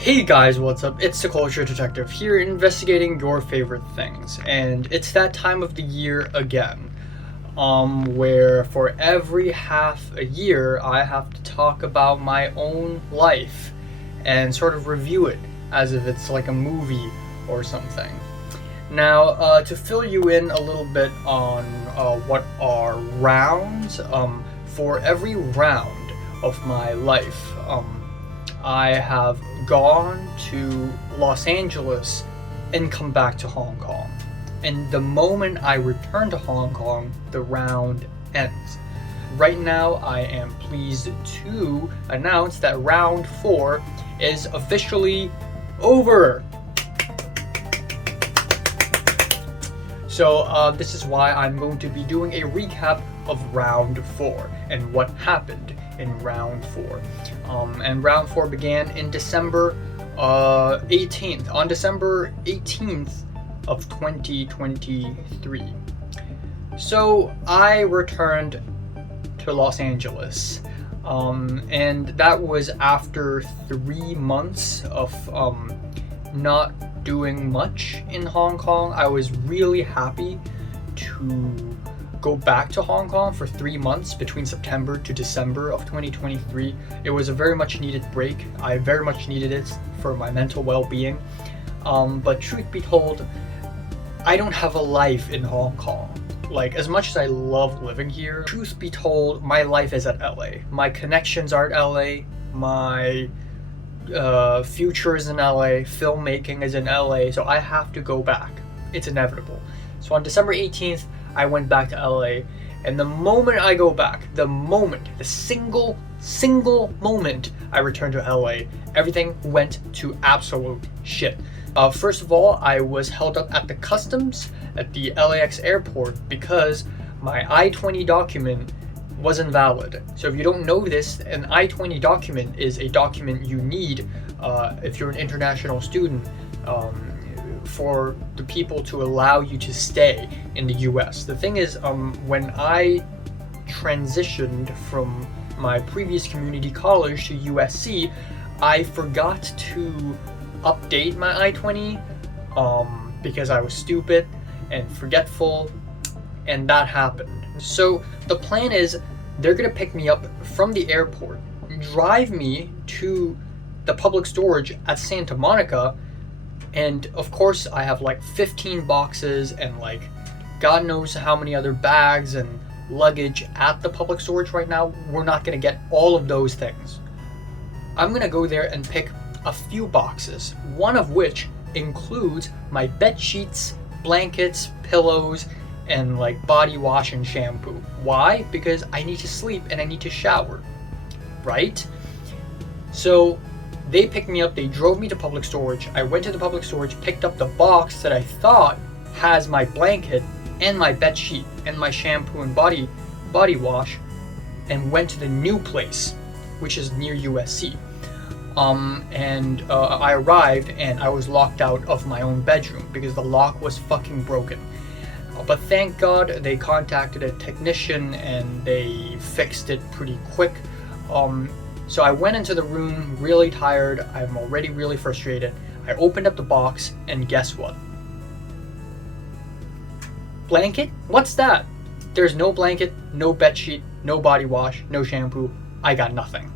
Hey guys, what's up? It's the Culture Detective here investigating your favorite things. And it's that time of the year again. Where for every half a year I have to talk about my own life and sort of review it as if it's like a movie or something. Now, to fill you in a little bit on what are rounds, for every round of my life, I have gone to Los Angeles and come back to Hong Kong. And the moment I return to Hong Kong, the round ends. Right now, I am pleased to announce that round 4 is officially over. So this is why I'm going to be doing a recap of round 4 and what happened in round 4. And round 4 began in December 18th, on December 18th of 2023. So I returned to Los Angeles, and that was after 3 months of not doing much in Hong Kong. I was really happy to go back to Hong Kong for 3 months between September to December of 2023. It was a very much needed break. I very much needed it for my mental well-being. But truth be told, I don't have a life in Hong Kong. Like, as much as I love living here, truth be told, my life is at LA. My connections are at LA. My future is in LA. Filmmaking is in LA. So I have to go back. It's inevitable. So on December 18th, I went back to LA, and the moment I go back, the single moment I returned to LA, everything went to absolute shit. First of all, I was held up at the customs at the LAX airport because my I-20 document wasn't valid. So if you don't know this, an I-20 document is a document you need if you're an international student, for the people to allow you to stay in the US. The thing is, when I transitioned from my previous community college to USC, I forgot to update my I-20 because I was stupid and forgetful, and that happened. So the plan is they're gonna pick me up from the airport, drive me to the public storage at Santa Monica, and of course I have like 15 boxes and like God knows how many other bags and luggage at the public storage right now. We're not gonna get all of those things. I'm gonna go there and pick a few boxes, one of which includes my bed sheets, blankets, pillows, and like body wash and shampoo. Why? Because I need to sleep and I need to shower, right? So they picked me up, they drove me to public storage. I went to the public storage, picked up the box that I thought has my blanket and my bed sheet and my shampoo and body wash, and went to the new place, which is near USC. I arrived and I was locked out of my own bedroom because the lock was fucking broken. But thank God they contacted a technician and they fixed it pretty quick. So I went into the room really tired. I'm already really frustrated. I opened up the box and guess what? Blanket? What's that? There's no blanket, no bedsheet, no body wash, no shampoo. I got nothing.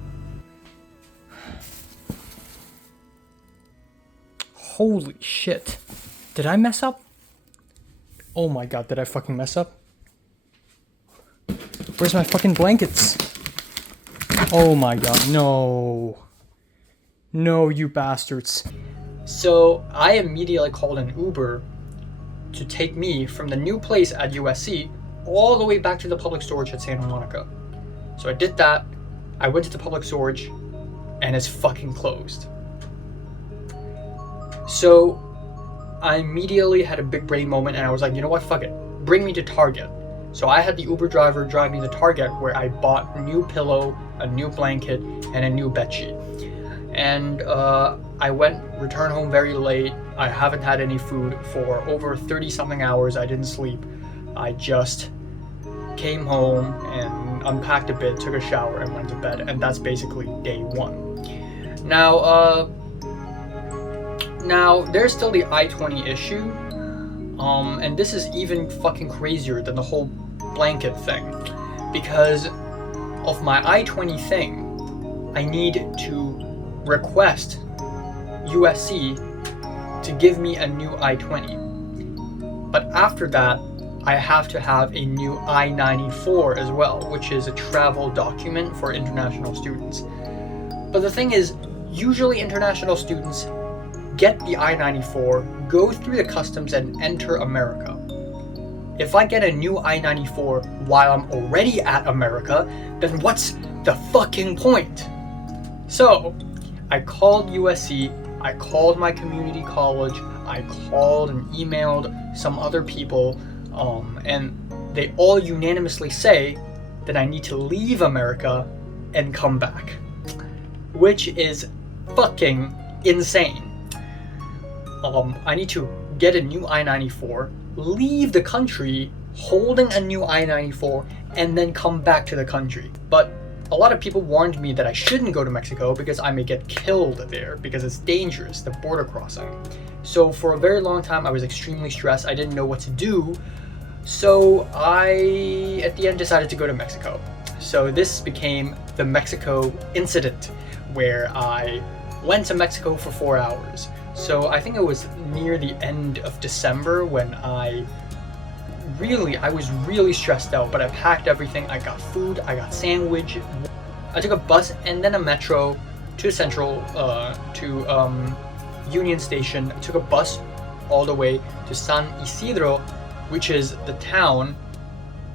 Holy shit. Did I mess up? Oh my god, did I fucking mess up? Where's my fucking blankets? Oh my god, no. No, you bastards. So I immediately called an Uber to take me from the new place at USC all the way back to the public storage at Santa Monica. So I did that, I went to the public storage, and it's fucking closed. So I immediately had a big brain moment and I was like, you know what, fuck it, bring me to Target. So I had the Uber driver drive me to Target, where I bought a new pillow, a new blanket, and a new bedsheet. And I returned home very late. I haven't had any food for over 30 something hours. I didn't sleep. I just came home and unpacked a bit, took a shower, and went to bed. And that's basically day 1. Now, Now, there's still the I-20 issue, and this is even fucking crazier than the whole blanket thing, because of my I-20 thing, I need to request USC to give me a new I-20. But after that, I have to have a new I-94 as well, which is a travel document for international students. But the thing is, usually international students get the I-94, go through the customs and enter America. If I get a new I-94 while I'm already at America, then what's the fucking point? So, I called USC, I called my community college, I called and emailed some other people, and they all unanimously say that I need to leave America and come back, which is fucking insane. I need to get a new I-94, leave the country holding a new I-94, and then come back to the country. But a lot of people warned me that I shouldn't go to Mexico because I may get killed there because it's dangerous, the border crossing. So for a very long time I was extremely stressed. I didn't know what to do. So I, at the end, decided to go to Mexico. So this became the Mexico incident, where I went to Mexico for 4 hours. So I think it was near the end of December when I was really stressed out, but I packed everything. I got food, I got sandwich. I took a bus and then a metro to Central, to Union Station. I took a bus all the way to San Isidro, which is the town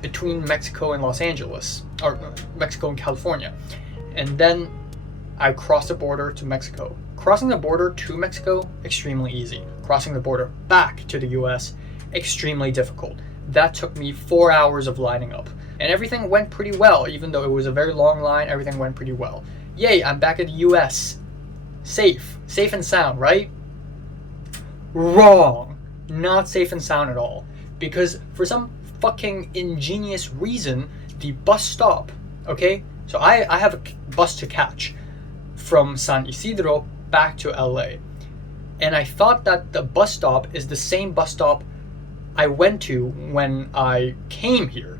between Mexico and Los Angeles, or Mexico and California. And then I crossed the border to Mexico. Crossing the border to Mexico, extremely easy. Crossing the border back to the US, extremely difficult. That took me 4 hours of lining up. And everything went pretty well, even though it was a very long line, everything went pretty well. Yay, I'm back at the US. Safe and sound, right? Wrong. Not safe and sound at all. Because for some fucking ingenious reason, the bus stop, okay? So I have a bus to catch from San Isidro back to LA. And I thought that the bus stop is the same bus stop I went to when I came here.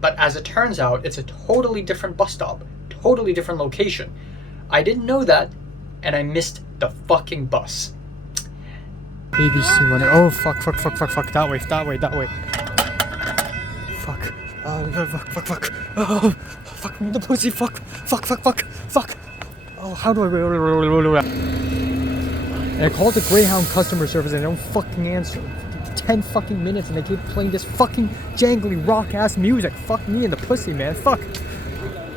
But as it turns out, it's a totally different bus stop, totally different location. I didn't know that, and I missed the fucking bus. ABC money. Oh, fuck. That way. Fuck. Fuck. Oh, fuck me in the pussy. Fuck. Oh, how do I... And I called the Greyhound customer service and they don't fucking answer. 10 fucking minutes and they keep playing this fucking jangly rock ass music. Fuck me in the pussy, man. Fuck.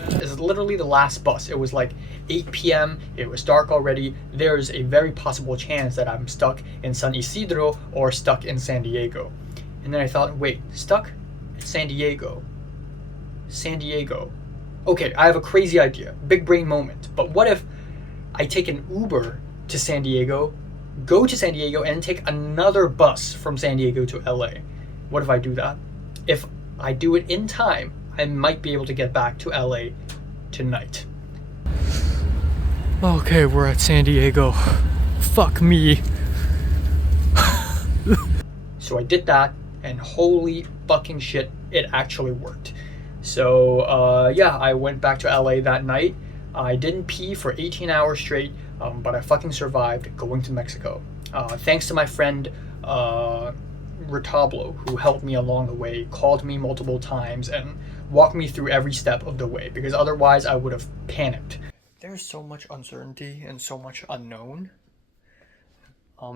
This is literally the last bus. It was like 8 p.m. It was dark already. There's a very possible chance that I'm stuck in San Isidro or stuck in San Diego. And then I thought, wait, stuck at San Diego. Okay, I have a crazy idea. Big brain moment. But what if I take an Uber to San Diego, go to San Diego, and take another bus from San Diego to LA? What if I do that? If I do it in time, I might be able to get back to LA tonight. Okay, we're at San Diego. Fuck me. So I did that, and holy fucking shit, it actually worked. So yeah, I went back to LA that night. I didn't pee for 18 hours straight, but I fucking survived going to Mexico. Thanks to my friend Retablo, who helped me along the way, called me multiple times, and walked me through every step of the way, because otherwise I would have panicked. There's so much uncertainty and so much unknown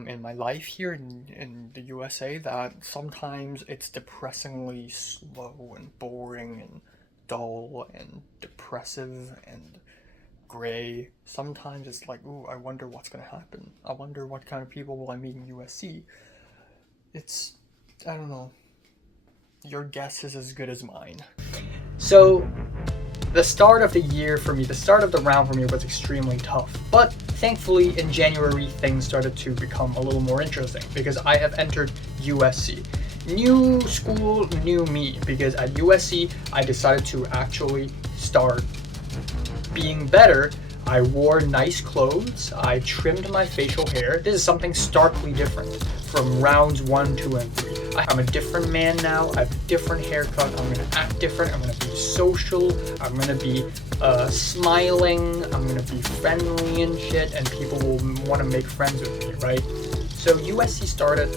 in my life here in the USA that sometimes it's depressingly slow and boring and dull and depressive and gray. Sometimes it's like, ooh, I wonder what's gonna happen. I wonder what kind of people will I meet in USC. It's, I don't know. Your guess is as good as mine. So, the start of the year for me, the start of the round for me was extremely tough. But thankfully, in January, things started to become a little more interesting because I have entered USC. New school, new me, because at USC, I decided to actually start being better I wore nice clothes. I trimmed my facial hair. This is something starkly different from rounds 1, 2, and 3. I'm a different man now. I have a different haircut. I'm gonna act different. I'm gonna be social. I'm gonna be smiling. I'm gonna be friendly and shit, and people will want to make friends with me, right? So USC started.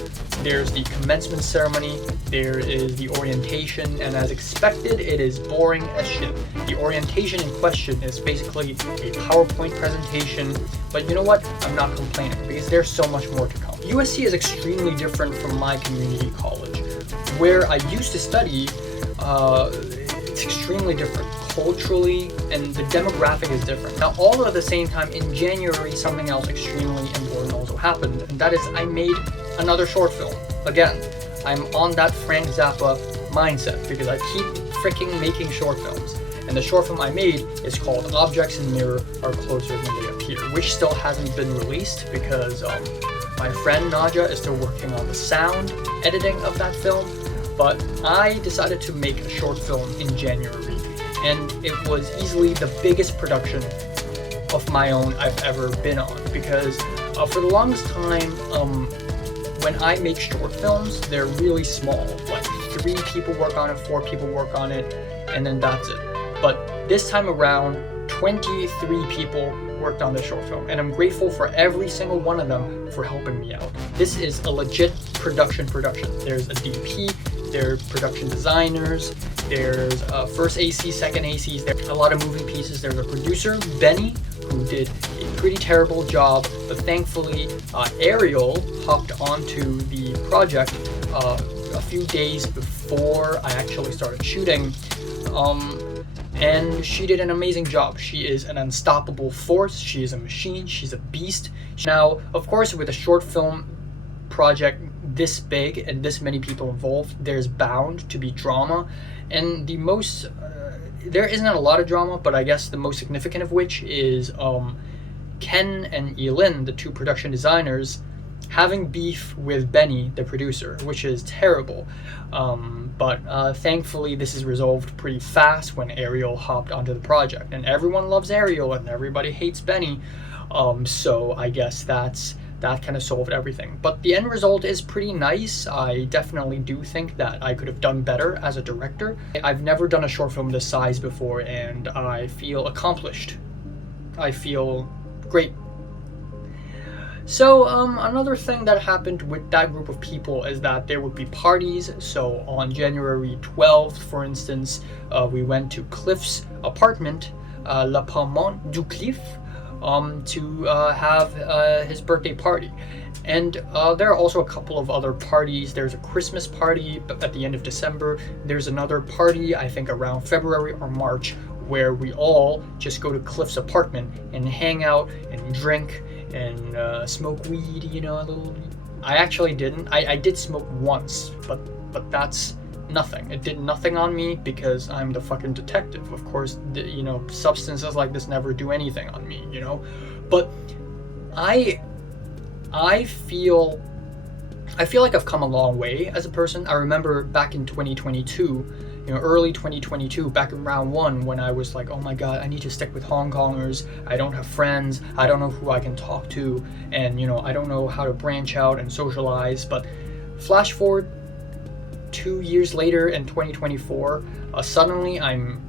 There's the commencement ceremony, there is the orientation, and as expected, it is boring as shit. The orientation in question is basically a PowerPoint presentation, but you know what? I'm not complaining because there's so much more to come. USC is extremely different from my community college. Where I used to study, it's extremely different culturally, and the demographic is different. Now, all at the same time, in January, something else extremely important also happened, and that is I made another short film. Again, I'm on that Frank Zappa mindset because I keep freaking making short films. And the short film I made is called Objects in Mirror Are Closer Than They Appear, which still hasn't been released because my friend Naja is still working on the sound editing of that film. But I decided to make a short film in January, and it was easily the biggest production of my own I've ever been on, because for the longest time, when I make short films, they're really small, like 3 people work on it, 4 people work on it, and then that's it. But this time around, 23 people worked on the short film, and I'm grateful for every single one of them for helping me out. This is a legit production. There's a DP, there are production designers, there's first AC, second ACs, there's a lot of moving pieces. There's a producer, Benny, who did a pretty terrible job, but thankfully Ariel hopped onto the project a few days before I actually started shooting, and she did an amazing job. She is an unstoppable force, she is a machine, she's a beast. Now, of course, with a short film project this big and this many people involved, there's bound to be drama, and there isn't a lot of drama, but I guess the most significant of which is Ken and Elin, the 2 production designers, having beef with Benny, the producer, which is terrible. But thankfully this is resolved pretty fast when Ariel hopped onto the project, and everyone loves Ariel and everybody hates Benny. So I guess that kind of solved everything. But the end result is pretty nice. I definitely do think that I could have done better as a director. I've never done a short film this size before, and I feel accomplished. I feel great. So another thing that happened with that group of people is that there would be parties. So on January 12th, for instance, we went to Cliff's apartment, Le Palmont du Cliff, to have his birthday party. And there are also a couple of other parties. There's a Christmas party at the end of December. There's another party, I think around February or March, where we all just go to Cliff's apartment and hang out and drink and smoke weed, you know, a little. I actually didn't. I did smoke once, but that's nothing. It did nothing on me because I'm the fucking detective. Of course, you know, substances like this never do anything on me, you know. But I feel like I've come a long way as a person. I remember back in 2022, you know, early 2022, back in round 1, when I was like, oh my god, I need to stick with Hong Kongers. I don't have friends. I don't know who I can talk to, and you know, I don't know how to branch out and socialize. But flash forward 2 years later in 2024, suddenly I'm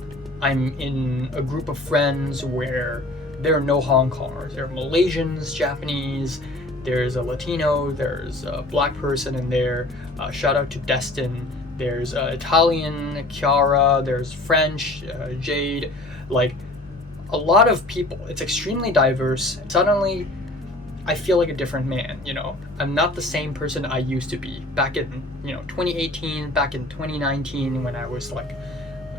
in a group of friends where there are no Hong Kongers. There are Malaysians, Japanese, there's a Latino, there's a black person in there. Shout out to Destin. There's Italian, Chiara, there's French, Jade, like a lot of people. It's extremely diverse. Suddenly, I feel like a different man, you know. I'm not the same person I used to be back in, you know, 2018, back in 2019 when I was like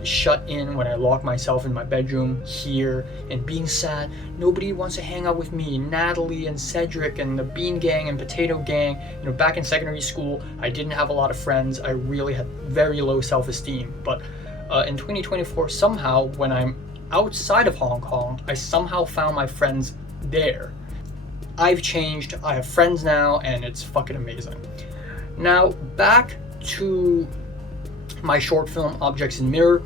shut in, when I locked myself in my bedroom here and being sad. Nobody wants to hang out with me. Natalie and Cedric and the Bean Gang and Potato Gang. You know, back in secondary school, I didn't have a lot of friends. I really had very low self-esteem. But in 2024, somehow, when I'm outside of Hong Kong, I somehow found my friends there. I've changed, I have friends now, and it's fucking amazing. Now, back to my short film, Objects in Mirror.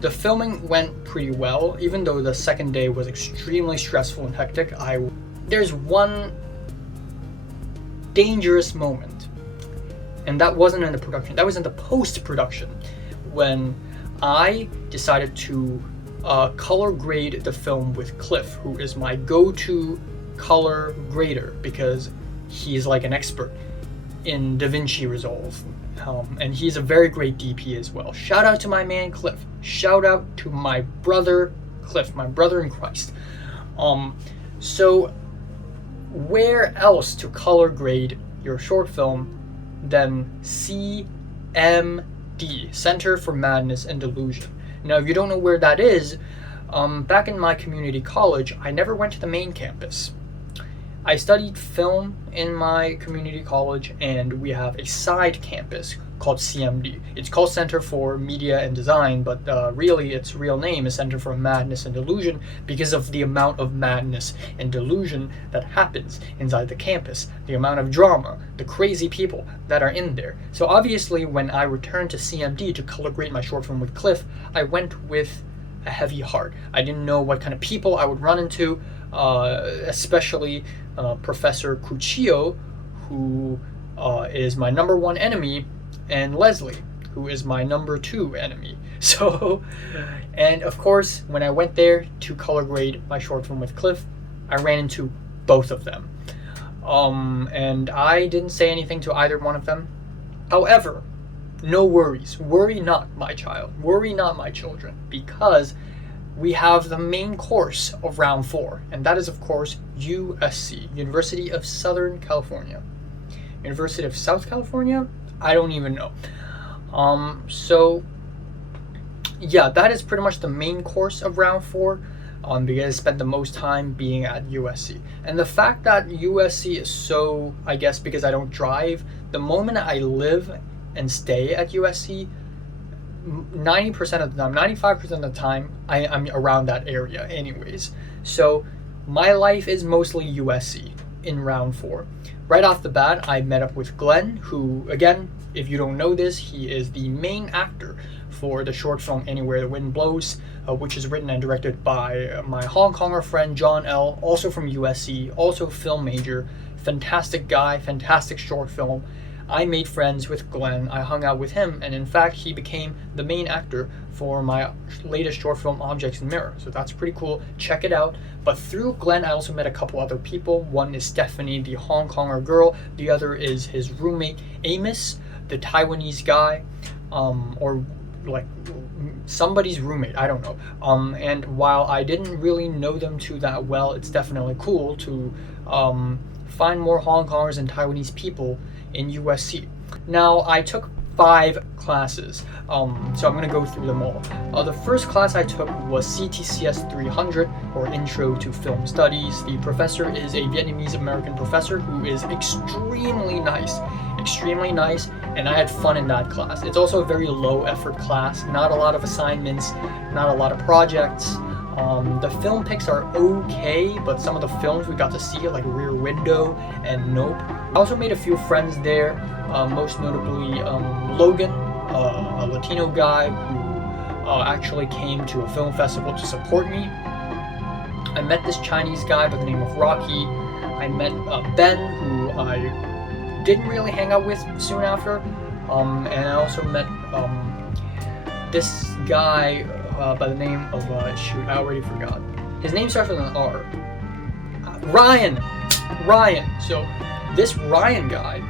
The The filming went pretty well, even though the second day was extremely stressful and hectic. There's one dangerous moment, and that wasn't in the production, that was in the post-production, when I decided to color grade the film with Cliff, who is my go-to color grader because he's like an expert in DaVinci Resolve, and he's a very great DP as well. Shout out to my man Cliff. Shout out to my brother Cliff, my brother in Christ. So where else to color grade your short film than CMD, Center for Madness and Delusion? Now, if you don't know where that is, back in my community college, I never went to the main campus. I studied film in my community college, and we have a side campus called CMD. It's called Center for Media and Design, but really its real name is Center for Madness and Delusion because of the amount of madness and delusion that happens inside the campus, the amount of drama, the crazy people that are in there. So obviously, when I returned to CMD to color grade my short film with Cliff, I went with a heavy heart. I didn't know what kind of people I would run into, especially Professor Cuccio, who is my number one enemy, and Leslie, who is my number two enemy. So, and of course, when I went there to color grade my short film with Cliff, I ran into both of them. And I didn't say anything to either one of them. However, no worries. Worry not, my child. Worry not, my children, because we have the main course of round 4, and that is, of course, USC, University of Southern California. University of South California? I don't even know. So, yeah, that is pretty much the main course of round 4, because I spent the most time being at USC. And the fact that USC is so, I guess because I don't drive, the moment I live and stay at USC, 90% of the time, 95% of the time, I'm around that area anyways. So my life is mostly USC in round 4. Right off the bat, I met up with Glenn, who, again, if you don't know this, he is the main actor for the short film Anywhere the Wind Blows, which is written and directed by my Hong Konger friend John L., also from USC, also film major, fantastic guy, fantastic short film. I made friends with Glenn, I hung out with him, and in fact, he became the main actor for my latest short film, Objects in Mirror. So that's pretty cool, check it out. But through Glenn, I also met a couple other people. One is Stephanie, the Hong Konger girl. The other is his roommate, Amos, the Taiwanese guy, or like somebody's roommate, I don't know. And while I didn't really know them too that well, it's definitely cool to find more Hong Kongers and Taiwanese people in USC. Now, I took 5 classes, so I'm going to go through them all. The first class I took was CTCS 300, or Intro to Film Studies. The professor is a Vietnamese-American professor who is extremely nice, and I had fun in that class. It's also a very low-effort class, not a lot of assignments, not a lot of projects. The film picks are okay, but some of the films we got to see, like Rear Window and Nope. I also made a few friends there, most notably Logan, a Latino guy who actually came to a film festival to support me. I met this Chinese guy by the name of Rocky. I met Ben, who I didn't really hang out with soon after, and I also met this guy by the name of, shoot, I already forgot. His name starts with an R. Ryan! So, this Ryan guy,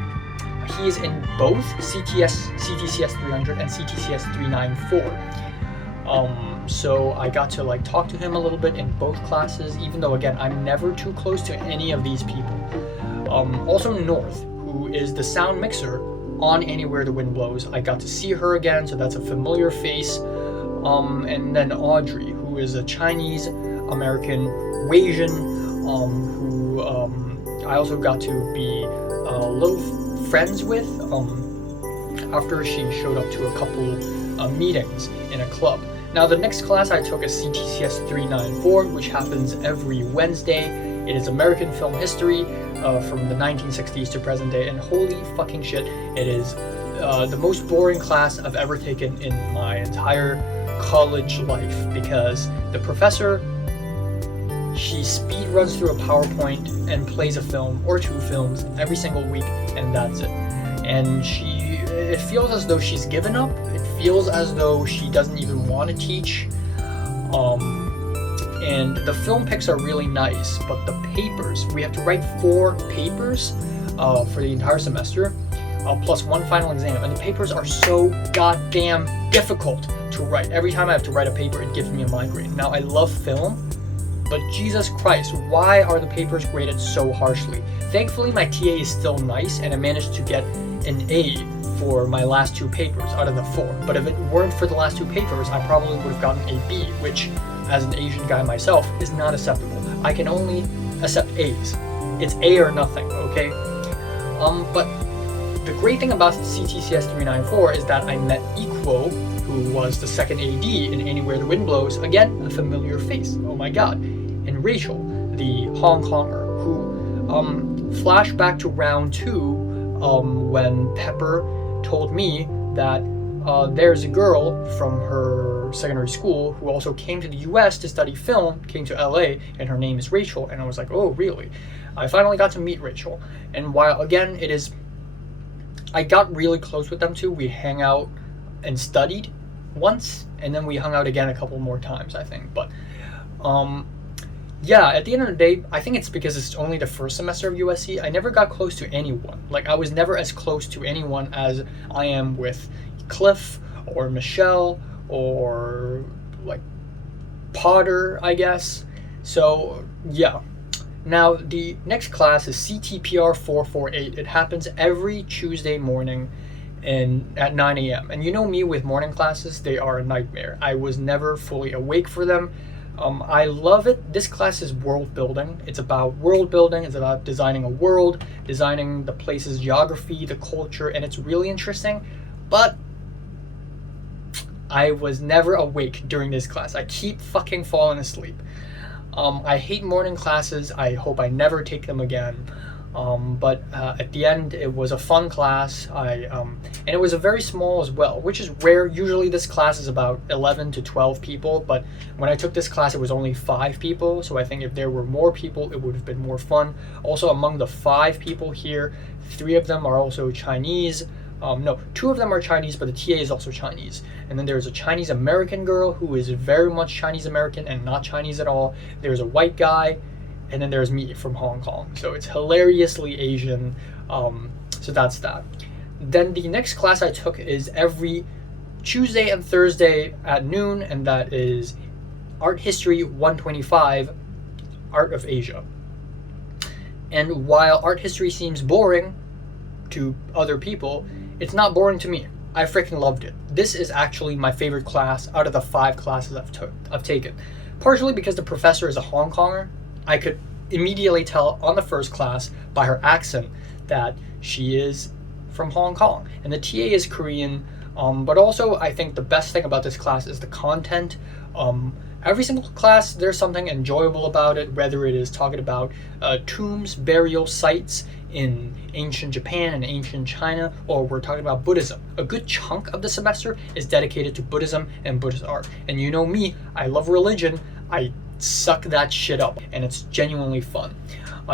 he is in both CTCS 300 and CTCS 394. So I got to like talk to him a little bit in both classes, even though, again, I'm never too close to any of these people. Also North, who is the sound mixer on Anywhere the Wind Blows. I got to see her again, so that's a familiar face. And then Audrey, who is a Chinese American Wasian, who I also got to be a little friends with after she showed up to a couple meetings in a club. Now, the next class I took is CTCS 394, which happens every Wednesday. It is American film history from the 1960s to present day, and holy fucking shit, it is the most boring class I've ever taken in my entire college life, because the professor, she speed runs through a PowerPoint and plays a film or 2 films every single week, and that's it. And it feels as though she's given up. It feels as though she doesn't even want to teach. And the film picks are really nice, but the papers, we have to write 4 papers for the entire semester, plus 1 final exam, and the papers are so goddamn difficult to write. Every time I have to write a paper, it gives me a migraine. Now, I love film, but Jesus Christ, why are the papers graded so harshly? Thankfully, my TA is still nice, and I managed to get an A for my last 2 papers out of the 4. But if it weren't for the last 2 papers, I probably would have gotten a B, which, as an Asian guy myself, is not acceptable. I can only accept A's. It's A or nothing, okay? But the great thing about CTCS 394 is that I met Equo, who was the second AD in Anywhere the Wind Blows. Again, a familiar face, oh my god. And Rachel, the Hong Konger, who flashed back to round 2 when Pepper told me that there's a girl from her secondary school who also came to the US to study film, came to LA, and her name is Rachel. And I was like, oh, really? I finally got to meet Rachel. And while, again, I got really close with them too. We hang out and studied once, and then we hung out again a couple more times, I think. But yeah, at the end of the day, I think it's because it's only the first semester of USC. I never got close to anyone. Like, I was never as close to anyone as I am with Cliff or Michelle or like Potter, I guess. So yeah. Now the next class is CTPR 448. It happens every Tuesday morning at 9 a.m. And you know me with morning classes, they are a nightmare. I was never fully awake for them. I love it. This class is world building. It's about world building. It's about designing a world, designing the place's geography, the culture, and it's really interesting. But I was never awake during this class. I keep fucking falling asleep. I hate morning classes. I hope I never take them again. But at the end, it was a fun class. And it was a very small as well, which is rare. Usually this class is about 11 to 12 people, but when I took this class, it was only 5 people. So I think if there were more people, it would have been more fun. Also, among the 5 people here, 3 of them are also Chinese. No, 2 of them are Chinese, but the TA is also Chinese. And then there's a Chinese American girl who is very much Chinese American and not Chinese at all. There's a white guy, and then there's me from Hong Kong. So it's hilariously Asian. So that's that. Then the next class I took is every Tuesday and Thursday at noon, and that is Art History 125, Art of Asia. And while art history seems boring to other people, it's not boring to me. I freaking loved it. This is actually my favorite class out of the 5 classes I've taken. Partially because the professor is a Hong Konger. I could immediately tell on the first class by her accent that she is from Hong Kong. And the TA is Korean. But also, I think the best thing about this class is the content. Every single class, there's something enjoyable about it, whether it is talking about tombs, burial sites in ancient Japan and ancient China, or we're talking about Buddhism. A good chunk of the semester is dedicated to Buddhism and Buddhist art. And you know me, I love religion. I suck that shit up, and it's genuinely fun.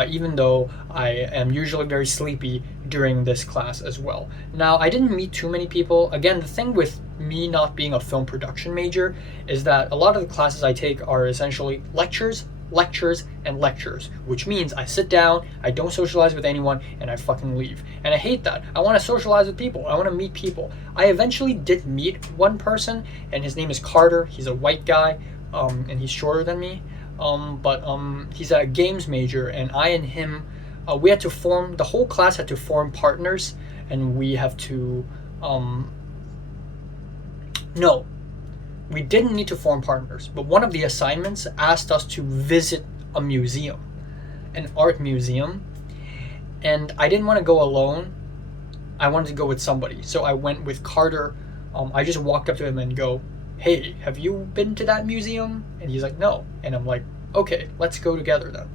Even though I am usually very sleepy during this class as well. Now, I didn't meet too many people. Again, the thing with me not being a film production major is that a lot of the classes I take are essentially lectures, and lectures, which means I sit down, I don't socialize with anyone, and I fucking leave. And I hate that. I want to socialize with people. I want to meet people. I eventually did meet one person, and his name is Carter. He's a white guy, and he's shorter than me. But he's a games major, and I and him, we had to form, the whole class had to form partners, and we have to, no, we didn't need to form partners, but one of the assignments asked us to visit a museum, an art museum, and I didn't want to go alone. I wanted to go with somebody, so I went with Carter. I just walked up to him and go, hey, have you been to that museum? And he's like, no. And I'm like, okay, let's go together then.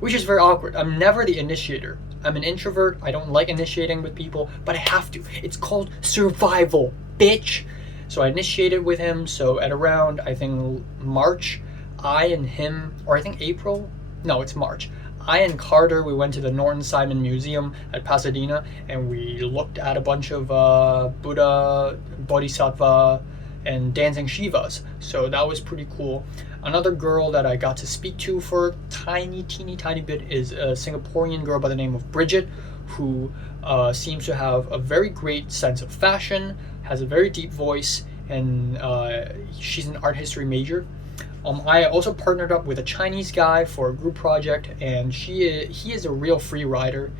Which is very awkward. I'm never the initiator. I'm an introvert. I don't like initiating with people, but I have to. It's called survival, bitch. So I initiated with him. So at around, I think, March, I and him, or I think April, no, it's March. I and Carter, we went to the Norton Simon Museum at Pasadena, and we looked at a bunch of Buddha, Bodhisattva, and dancing Shivas. So that was pretty cool. Another girl that I got to speak to for a teeny tiny bit is a Singaporean girl by the name of Bridget, who seems to have a very great sense of fashion, has a very deep voice, and she's an art history major. I also partnered up with a Chinese guy for a group project, and he is a real free rider.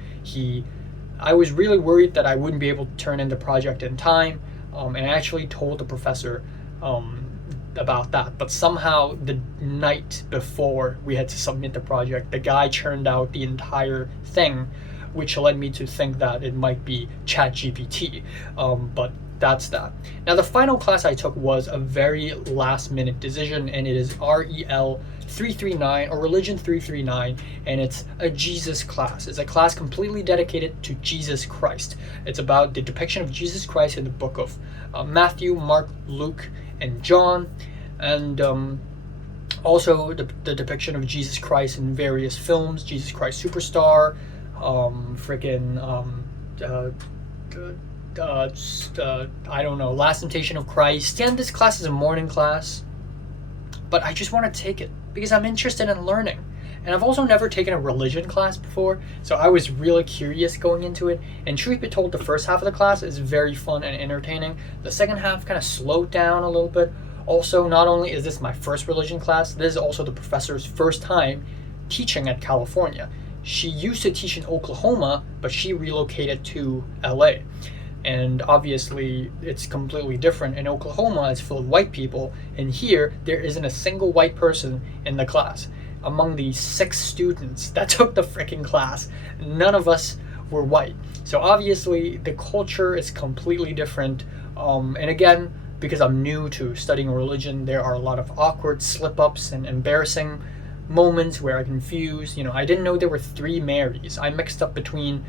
I was really worried that I wouldn't be able to turn in the project in time, and I actually told the professor about that. But somehow the night before we had to submit the project, the guy churned out the entire thing, which led me to think that it might be ChatGPT. But that's that. Now, the final class I took was a very last minute decision, and it is REL 339 or Religion 339, and it's a Jesus class. It's a class completely dedicated to Jesus Christ. It's about the depiction of Jesus Christ in the book of Matthew, Mark, Luke, and John, and also the depiction of Jesus Christ in various films, Jesus Christ Superstar, I don't know, Last Temptation of Christ. And this class is a morning class, but I just want to take it because I'm interested in learning. And I've also never taken a religion class before, so I was really curious going into it. And truth be told, the first half of the class is very fun and entertaining. The second half kind of slowed down a little bit. Also, not only is this my first religion class, this is also the professor's first time teaching at California. She used to teach in Oklahoma, but she relocated to LA. And obviously, it's completely different. In Oklahoma, it's full of white people, and here, there isn't a single white person in the class. Among the 6 students that took the freaking class, none of us were white. So obviously, the culture is completely different. And again, because I'm new to studying religion, there are a lot of awkward slip-ups and embarrassing moments where I confused. I didn't know there were 3 Marys. I mixed up between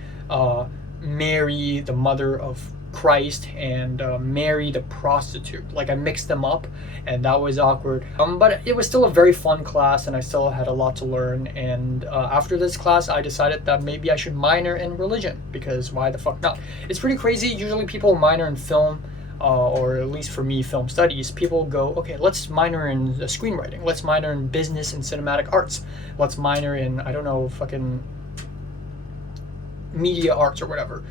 Mary, the mother of Christ, and Mary the prostitute. I mixed them up, and that was awkward. But it was still a very fun class, and I still had a lot to learn. And after this class, I decided that maybe I should minor in religion, because why the fuck not? It's pretty crazy. Usually people minor in film, or at least for me, film studies. People go, okay, let's minor in screenwriting. Let's minor in business and cinematic arts. Let's minor in, I don't know, fucking media arts or whatever,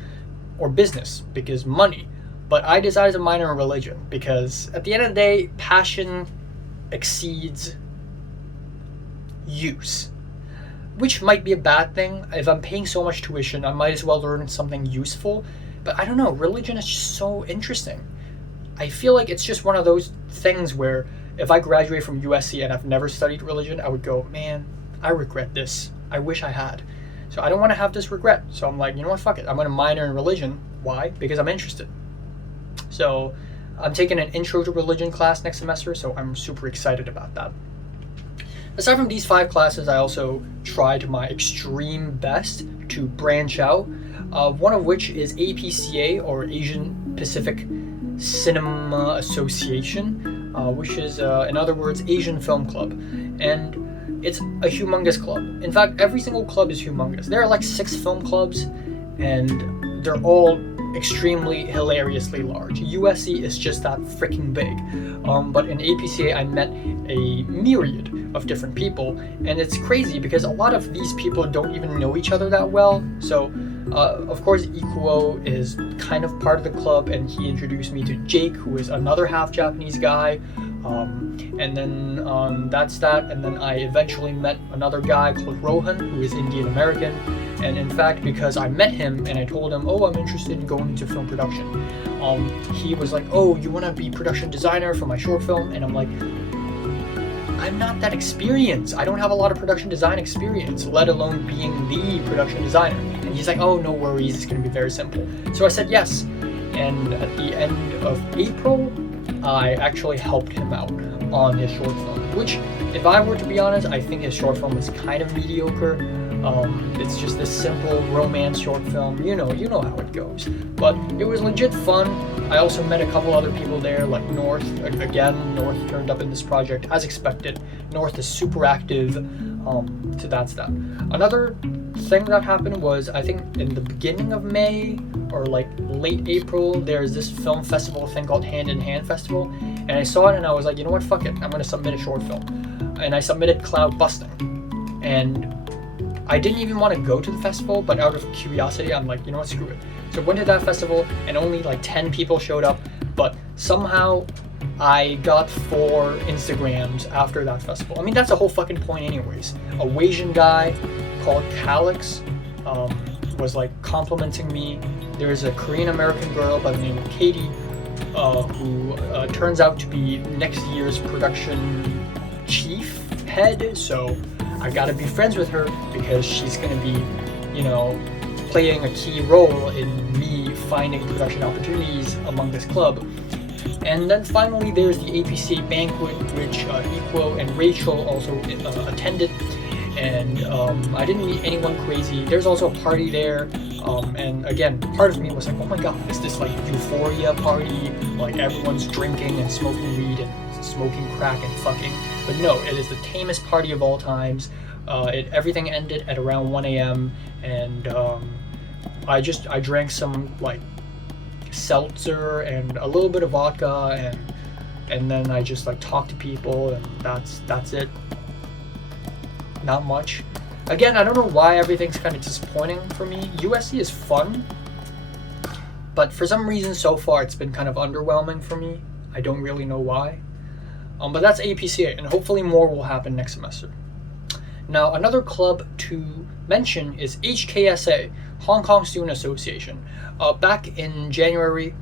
or business, because money. But I decided to minor in religion because at the end of the day, passion exceeds use, which might be a bad thing. If I'm paying so much tuition, I might as well learn something useful. But I don't know, religion is just so interesting. I feel like it's just one of those things where if I graduate from USC and I've never studied religion, I would go, man, I regret this. I wish I had. So I don't want to have this regret. So I'm like, you know what, fuck it. I'm going to minor in religion. Why? Because I'm interested. So I'm taking an intro to religion class next semester, so I'm super excited about that. Aside from these 5 classes, I also tried my extreme best to branch out, one of which is APCA, or Asian Pacific Cinema Association, which is, in other words, Asian Film Club. And it's a humongous club. In fact, every single club is humongous. There are 6 film clubs, and they're all extremely hilariously large. USC is just that freaking big. But in APCA, I met a myriad of different people, and it's crazy because a lot of these people don't even know each other that well. So, of course, Ikuo is kind of part of the club, and he introduced me to Jake, who is another half Japanese guy. And then that's that. And then I eventually met another guy called Rohan, who is Indian American. And in fact, because I met him and I told him, oh, I'm interested in going into film production, he was like, oh, you want to be production designer for my short film? And I'm like, I'm not that experienced. I don't have a lot of production design experience, let alone being the production designer. And he's like, oh, no worries, it's going to be very simple. So I said yes. And at the end of April, I actually helped him out on his short film, which if I were to be honest, I think his short film is kind of mediocre. It's just this simple romance short film. You know how it goes. But it was legit fun. I also met a couple other people there, like North. Again, North turned up in this project as expected. North is super active. So that's that. Another thing that happened was, I think in the beginning of May or like late April, there's this film festival thing called Hand in Hand Festival, and I saw it and I was like, you know what, fuck it, I'm gonna submit a short film. And I submitted Cloud Busting, and I didn't even want to go to the festival, but out of curiosity, I'm like, you know what, screw it. So I went to that festival, and only like 10 people showed up, but somehow I got 4 Instagrams after that festival. I mean, that's the whole fucking point anyways. A Wasian guy called Calix was like complimenting me. There's a Korean American girl by the name of Katie who turns out to be next year's production chief head, so I gotta be friends with her because she's gonna be, playing a key role in me finding production opportunities among this club. And then finally there's the APCA banquet, which Equo and Rachel also attended, and I didn't meet anyone crazy. There's also a party there, and again, part of me was like, oh my god, is this like euphoria party, like everyone's drinking and smoking weed and smoking crack and fucking? But no, it is the tamest party of all times. Everything ended at around 1 a.m. and I drank some like seltzer and a little bit of vodka, and then I just like talked to people, and that's it. Not much. Again, I don't know why everything's kind of disappointing for me. USC is fun, but for some reason so far it's been kind of underwhelming for me. I don't really know why. But that's APCA, and hopefully more will happen next semester. Now, another club to mention is HKSA, Hong Kong Student Association. Back in January,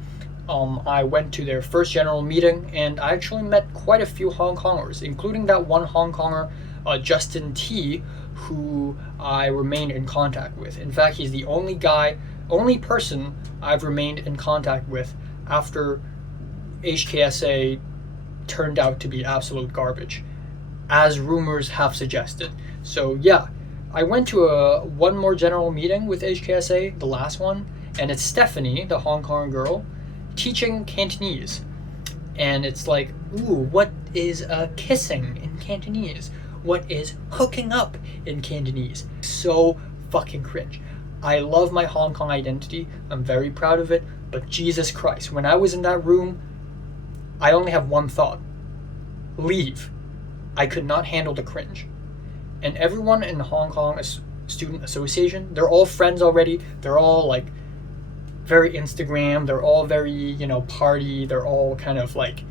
I went to their first general meeting, and I actually met quite a few Hong Kongers, including that one Hong Konger, Justin T, who I remained in contact with. In fact, he's the only person I've remained in contact with after HKSA turned out to be absolute garbage, as rumors have suggested. So yeah, I went to one more general meeting with HKSA, the last one, and it's Stephanie, the Hong Kong girl, teaching Cantonese. And it's like, ooh, what is kissing in Cantonese? What is hooking up in Cantonese? So fucking cringe. I love my Hong Kong identity. I'm very proud of it. But Jesus Christ, when I was in that room, I only have one thought: leave. I could not handle the cringe. And everyone in the Hong Kong Student Association, they're all friends already. They're all like very Instagram. They're all very, party. They're all kind of like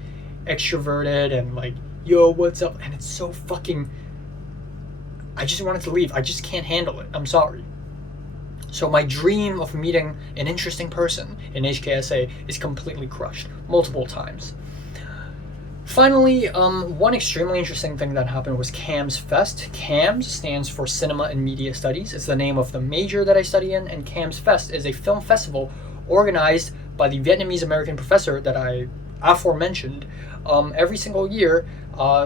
extroverted and like, yo, what's up? And it's so fucking, I just wanted to leave. I just can't handle it. I'm sorry. So my dream of meeting an interesting person in HKSA is completely crushed multiple times. Finally, one extremely interesting thing that happened was CAMS Fest. CAMS stands for Cinema and Media Studies. It's the name of the major that I study in, and CAMS Fest is a film festival organized by the Vietnamese American professor that I aforementioned every single year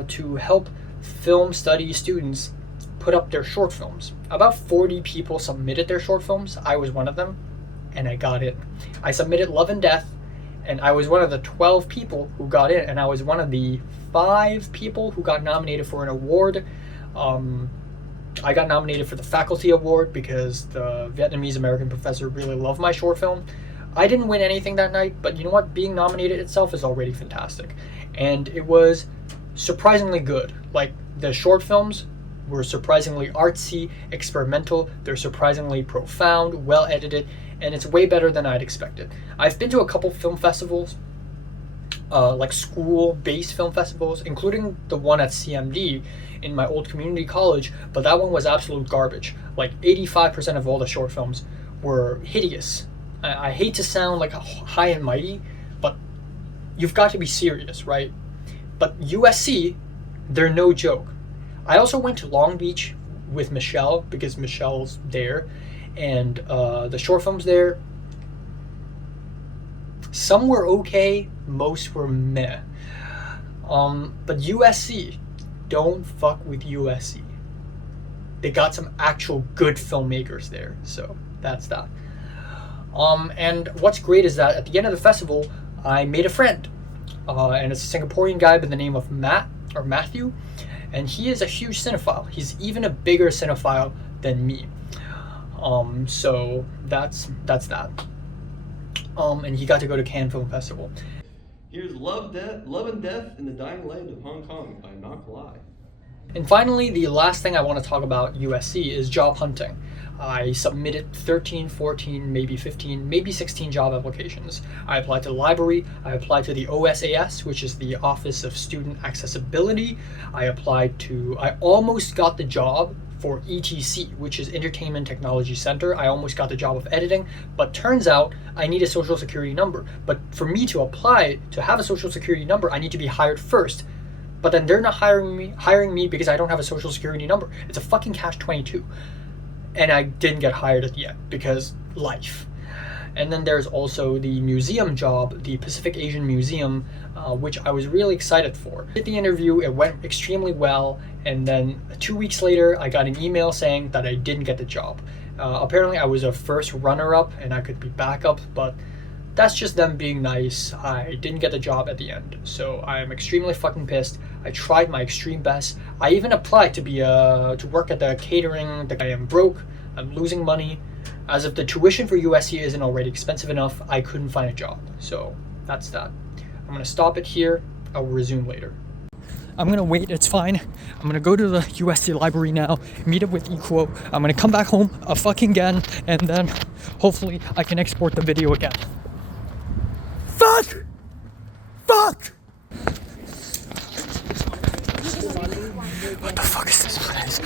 to help film study students put up their short films. About 40 people submitted their short films. I was one of them, and I got in. I submitted Love and Death, and I was one of the 12 people who got in, and I was one of the 5 people who got nominated for an award. I got nominated for the faculty award because the Vietnamese American professor really loved my short film. I didn't win anything that night, but you know what? Being nominated itself is already fantastic. And it was surprisingly good. Like, the short films were surprisingly artsy, experimental, they're surprisingly profound, well edited, and it's way better than I'd expected. I've been to a couple film festivals, like school-based film festivals, including the one at CMD in my old community college, but that one was absolute garbage. Like 85% of all the short films were hideous. I hate to sound like high and mighty, but you've got to be serious, right? But USC, they're no joke. I also went to Long Beach with Michelle because Michelle's there, and the short films there, some were okay, most were meh. But USC, don't fuck with USC. They got some actual good filmmakers there, so that's that. And what's great is that at the end of the festival, I made a friend, and it's a Singaporean guy by the name of Matthew, and he is a huge cinephile. He's even a bigger cinephile than me. So that's that. And he got to go to Cannes Film Festival. Here's Love and Death in the Dying Light of Hong Kong by Nok Lai. And finally, the last thing I want to talk about USC is job hunting. I submitted 13, 14, maybe 15, maybe 16 job applications. I applied to the library, I applied to the OSAS, which is the Office of Student Accessibility. I almost got the job for ETC, which is Entertainment Technology Center. I almost got the job of editing, but turns out I need a social security number. But for me to apply to have a social security number, I need to be hired first. But then they're not hiring me because I don't have a social security number. It's a fucking catch-22. And I didn't get hired at the end because life. And then there's also the museum job, the Pacific Asian Museum, which I was really excited for. I did the interview, it went extremely well, and then 2 weeks later I got an email saying that I didn't get the job. Apparently I was a first runner-up and I could be backup, but that's just them being nice. I didn't get the job at the end, so I'm extremely fucking pissed. I tried my extreme best. I even applied to work at the catering. I am broke. I'm losing money. As if the tuition for USC isn't already expensive enough, I couldn't find a job. So that's that. I'm gonna stop it here. I'll resume later. I'm gonna wait, it's fine. I'm gonna go to the USC library now, meet up with Equo. I'm gonna come back home fucking again, and then hopefully I can export the video again. Fuck! Fuck! What the fuck is this place?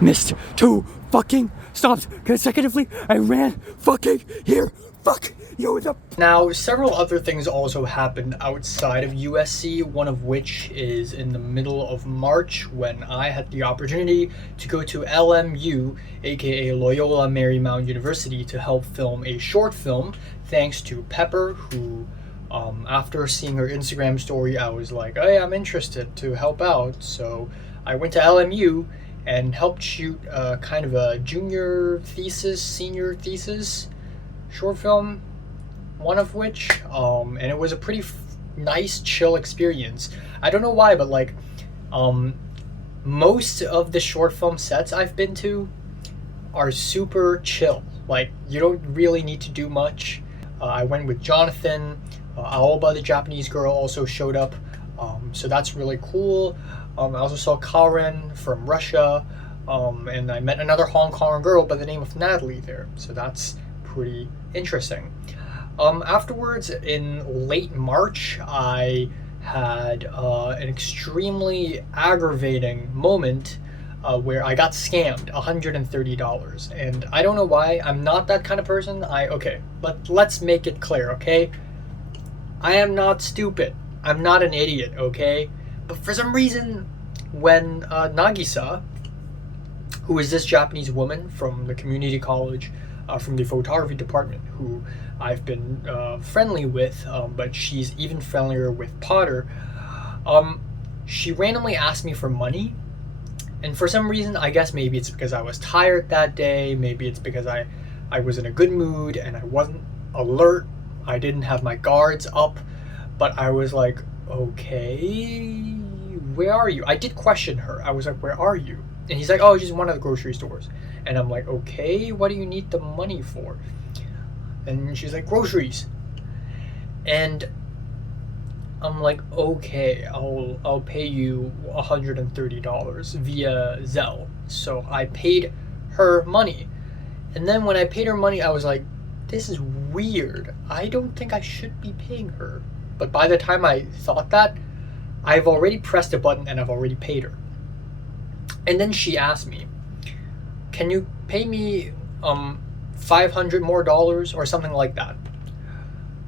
Missed 2 fucking stops consecutively. I ran fucking here. Fuck you. Now, several other things also happened outside of USC, one of which is in the middle of March when I had the opportunity to go to LMU, aka Loyola Marymount University, to help film a short film, thanks to Pepper, who after seeing her Instagram story, I was like, hey, I'm interested to help out. So I went to LMU and helped shoot kind of a senior thesis short film, one of which, and it was a pretty nice, chill experience. I don't know why, but like, most of the short film sets I've been to are super chill. Like, you don't really need to do much. I went with Jonathan. Aoba, the Japanese girl, also showed up, so that's really cool. I also saw Karen from Russia, and I met another Hong Kong girl by the name of Natalie there, so that's pretty interesting. Afterwards, in late March, I had an extremely aggravating moment where I got scammed $130, and I don't know why. I'm not that kind of person. Let's make it clear, okay? I am not stupid. I'm not an idiot, okay? But for some reason, when Nagisa, who is this Japanese woman from the community college, from the photography department, who I've been friendly with, but she's even friendlier with Potter, she randomly asked me for money. And for some reason, I guess maybe it's because I was tired that day, maybe it's because I was in a good mood and I wasn't alert, I didn't have my guards up, but I was like, okay, where are you? I did question her. I was like, where are you? And he's like, oh, just one of the grocery stores. And I'm like, okay, what do you need the money for? And she's like, groceries. And I'm like, okay, I'll pay you $130 via Zelle. So I paid her money. And then when I paid her money, I was like, this is weird. I don't think I should be paying her. But by the time I thought that, I've already pressed a button and I've already paid her. And then she asked me, can you pay me $500 more or something like that?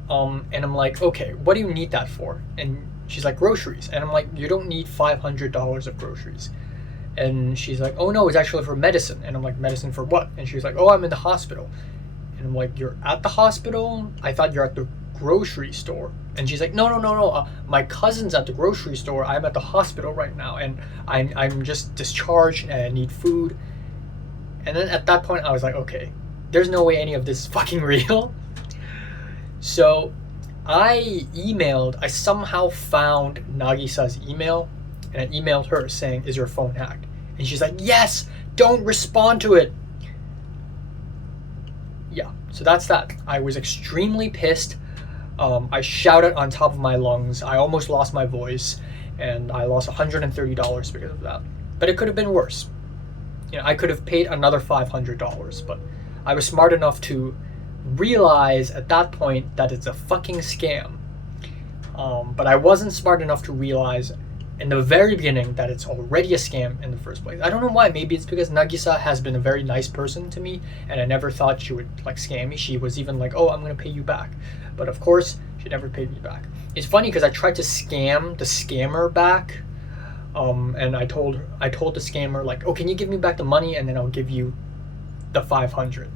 And I'm like, okay, what do you need that for? And she's like, groceries. And I'm like, you don't need $500 of groceries. And she's like, oh no, it's actually for medicine. And I'm like, medicine for what? And she's like, oh, I'm in the hospital. And I'm like, you're at the hospital? I thought you're at the grocery store. And she's like, no, my cousin's at the grocery store. I'm at the hospital right now, and I'm just discharged and I need food. And then at that point, I was like, okay, there's no way any of this is fucking real. So I somehow found Nagisa's email, and I emailed her saying, is your phone hacked? And she's like, yes, don't respond to it. Yeah, so that's that. I was extremely pissed. I shouted on top of my lungs. I almost lost my voice, and I lost $130 because of that. But it could have been worse. You know, I could have paid another $500, but I was smart enough to realize at that point that it's a fucking scam. But I wasn't smart enough to realize in the very beginning that it's already a scam in the first place. I don't know why. Maybe it's because Nagisa has been a very nice person to me, and I never thought she would like scam me. She was even like, oh, I'm gonna pay you back. But of course, she never paid me back. It's funny because I tried to scam the scammer back, and I told the scammer like, oh, can you give me back the money and then I'll give you the 500.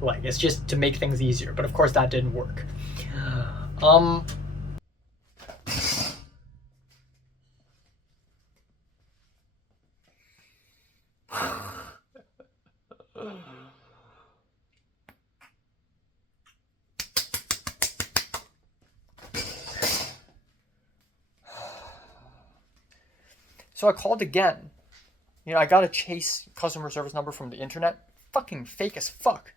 Like, it's just to make things easier. But of course that didn't work. So I called again. You know, I got a Chase customer service number from the internet. Fucking fake as fuck.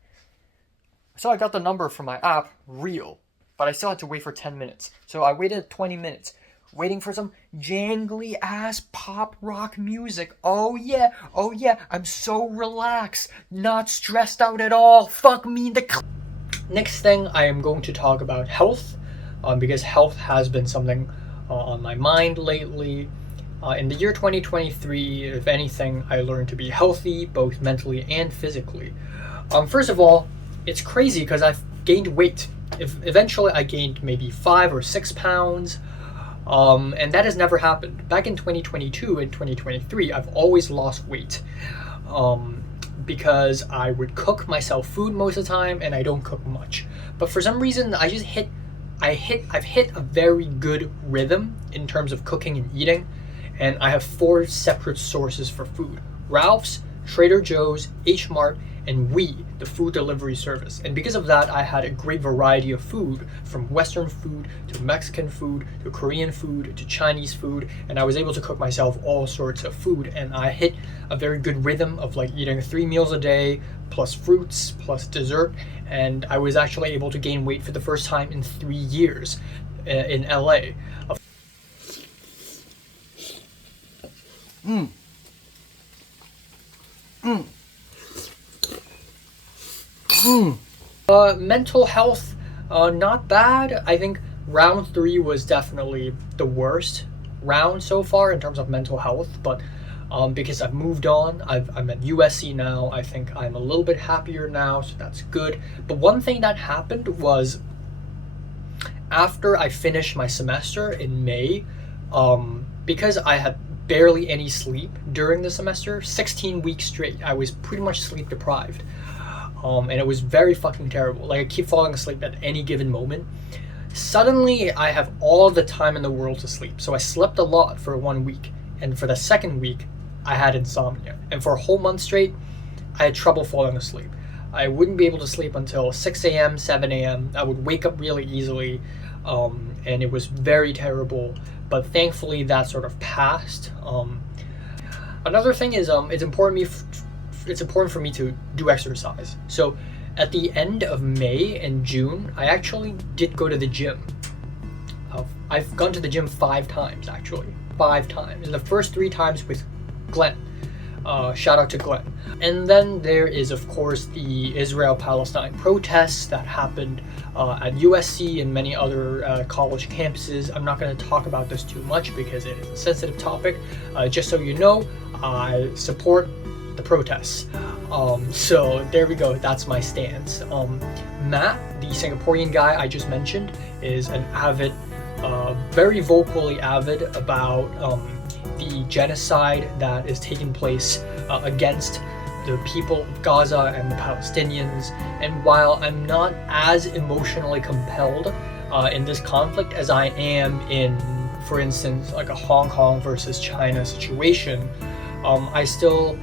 So I got the number from my app, real. But I still had to wait for 10 minutes. So I waited 20 minutes. Waiting for some jangly ass pop rock music. Oh yeah, I'm so relaxed. Not stressed out at all. Fuck me. Next thing, I am going to talk about health. Because health has been something on my mind lately. In the year 2023, if anything, I learned to be healthy, both mentally and physically. First of all, it's crazy because I've gained weight. Eventually, I gained maybe 5 or 6 pounds, and that has never happened. Back in 2022 and 2023, I've always lost weight because I would cook myself food most of the time, and I don't cook much. But for some reason, I've hit a very good rhythm in terms of cooking and eating. And I have 4 separate sources for food: Ralph's, Trader Joe's, H Mart, and We, the food delivery service. And because of that, I had a great variety of food, from Western food to Mexican food to Korean food to Chinese food, and I was able to cook myself all sorts of food. And I hit a very good rhythm of like eating 3 meals a day, plus fruits, plus dessert, and I was actually able to gain weight for the first time in 3 years in LA. Mental health, not bad. I think round 3 was definitely the worst round so far in terms of mental health, but because I've moved on, I'm at USC now. I think I'm a little bit happier now, so that's good. But one thing that happened was after I finished my semester in May, because I had barely any sleep during the semester, 16 weeks straight, I was pretty much sleep deprived. And it was very fucking terrible. Like, I keep falling asleep at any given moment. Suddenly, I have all the time in the world to sleep. So I slept a lot for 1 week. And for the second week, I had insomnia. And for a whole month straight, I had trouble falling asleep. I wouldn't be able to sleep until 6 a.m., 7 a.m. I would wake up really easily. And it was very terrible. But thankfully, that sort of passed. Another thing is, it's important for me to do exercise. So at the end of May and June, I actually did go to the gym. I've gone to the gym 5 times, actually. 5 times. And the first 3 times with Glenn. Shout out to Glenn. And then there is, of course, the Israel-Palestine protests that happened at USC and many other college campuses. I'm not going to talk about this too much because it is a sensitive topic. Just so you know, I support the protests. So there we go. That's my stance. Matt, the Singaporean guy I just mentioned, is an avid, very vocally avid about the genocide that is taking place against the people of Gaza and the Palestinians. And while I'm not as emotionally compelled in this conflict as I am in, for instance, like a Hong Kong versus China situation. I still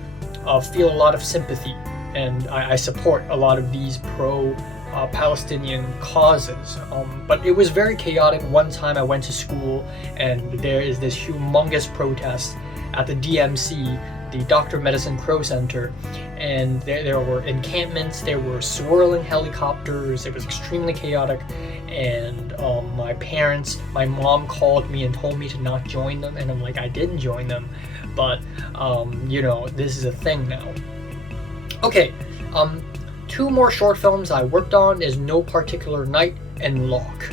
feel a lot of sympathy, and I support a lot of these pro-Palestinian causes. But it was very chaotic. One time I went to school, and there is this humongous protest at the DMC, the Doctor Medicine Crow Center, and there were encampments, there were swirling helicopters, it was extremely chaotic, and my mom called me and told me to not join them, and I'm like, I didn't join them, but this is a thing now. Okay, 2 more short films I worked on is No Particular Night and Locke.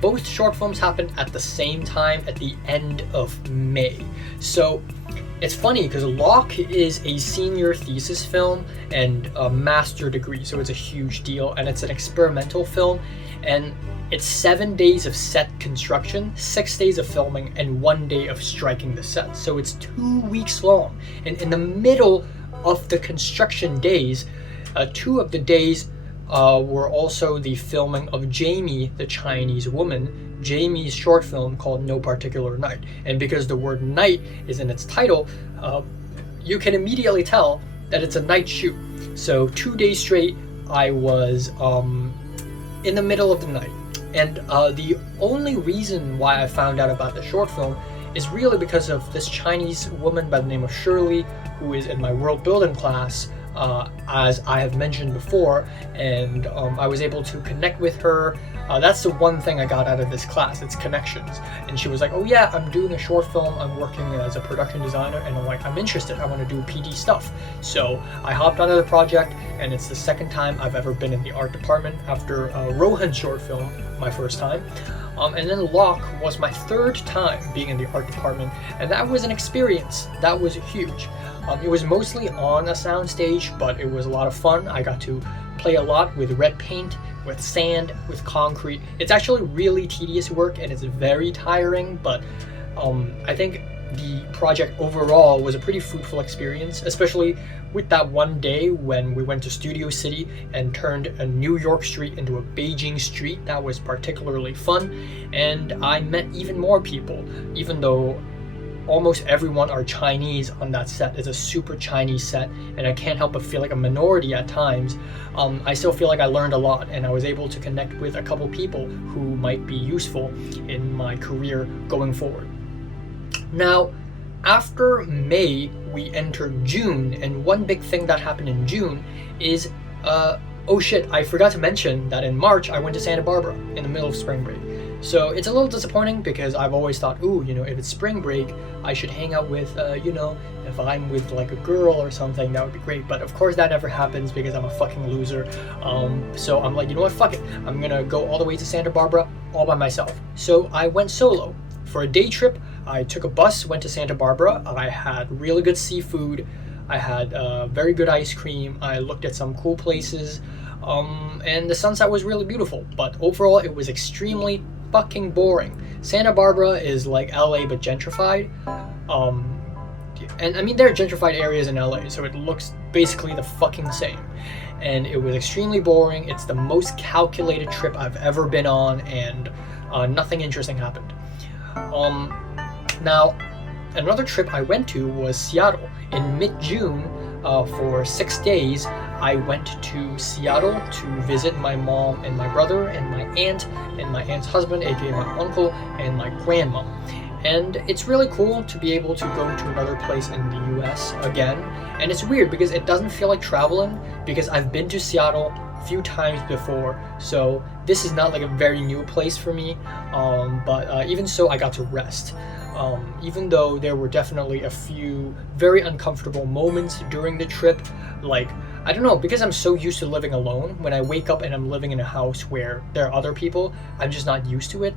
Both short films happened at the same time at the end of May. So it's funny because Locke is a senior thesis film and a master degree, so it's a huge deal, and it's an experimental film, and it's 7 days of set construction, 6 days of filming, and 1 day of striking the set. So it's 2 weeks long, and in the middle of the construction days, 2 of the days were also the filming of Jamie, the Chinese woman, Jamie's short film called No Particular Night. And because the word night is in its title, you can immediately tell that it's a night shoot. So 2 days straight, I was in the middle of the night. And the only reason why I found out about the short film is really because of this Chinese woman by the name of Shirley, who is in my world building class, as I have mentioned before, and I was able to connect with her. That's the one thing I got out of this class, it's connections. And she was like, oh yeah, I'm doing a short film, I'm working as a production designer, and I'm like, I'm interested, I want to do PD stuff. So I hopped onto the project, and it's the second time I've ever been in the art department after Rohan's short film, my first time. And then Locke was my 3rd time being in the art department, and that was an experience. That was huge. It was mostly on a soundstage, but it was a lot of fun. I got to play a lot with red paint, with sand, with concrete. It's actually really tedious work, and it's very tiring, but I think the project overall was a pretty fruitful experience, especially with that one day when we went to Studio City and turned a New York street into a Beijing street. That was particularly fun, and I met even more people, even though almost everyone are Chinese on that set. It's a super Chinese set, and I can't help but feel like a minority at times. I still feel like I learned a lot, and I was able to connect with a couple people who might be useful in my career going forward. Now, after May, we enter June, and one big thing that happened in June is, oh shit, I forgot to mention that in March I went to Santa Barbara in the middle of spring break. So it's a little disappointing because I've always thought, if it's spring break, I should hang out with, if I'm with like a girl or something, that would be great. But of course that never happens because I'm a fucking loser. So I'm like, you know what, fuck it. I'm gonna go all the way to Santa Barbara all by myself. So I went solo. For a day trip, I took a bus, went to Santa Barbara. I had really good seafood. I had very good ice cream. I looked at some cool places. And the sunset was really beautiful. But overall, it was extremely fucking boring. Santa Barbara is like LA but gentrified. And I mean, there are gentrified areas in LA, so it looks basically the fucking same. And it was extremely boring. It's the most calculated trip I've ever been on, and nothing interesting happened. Now, another trip I went to was Seattle. In mid-June, for 6 days, I went to Seattle to visit my mom and my brother and my aunt's husband, aka my uncle, and my grandma. And it's really cool to be able to go to another place in the US again. And it's weird because it doesn't feel like traveling, because I've been to Seattle a few times before, so this is not like a very new place for me. But even so, I got to rest. Even though there were definitely a few very uncomfortable moments during the trip, like, I don't know, because I'm so used to living alone, when I wake up and I'm living in a house where there are other people, I'm just not used to it.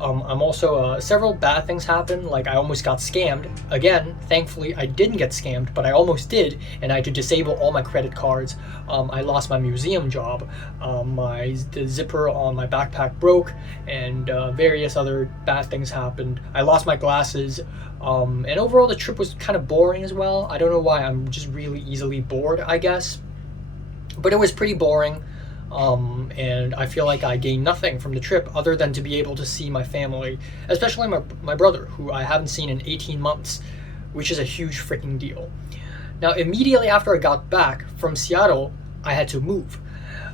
I'm also, several bad things happened, like I almost got scammed. Again, thankfully I didn't get scammed, but I almost did, and I had to disable all my credit cards. I lost my museum job, the zipper on my backpack broke, and various other bad things happened. I lost my glasses, and overall the trip was kind of boring as well. I don't know why, I'm just really easily bored, I guess. But it was pretty boring. And I feel like I gained nothing from the trip other than to be able to see my family, especially my brother, who I haven't seen in 18 months, which is a huge freaking deal. Now, immediately after I got back from Seattle, I had to move.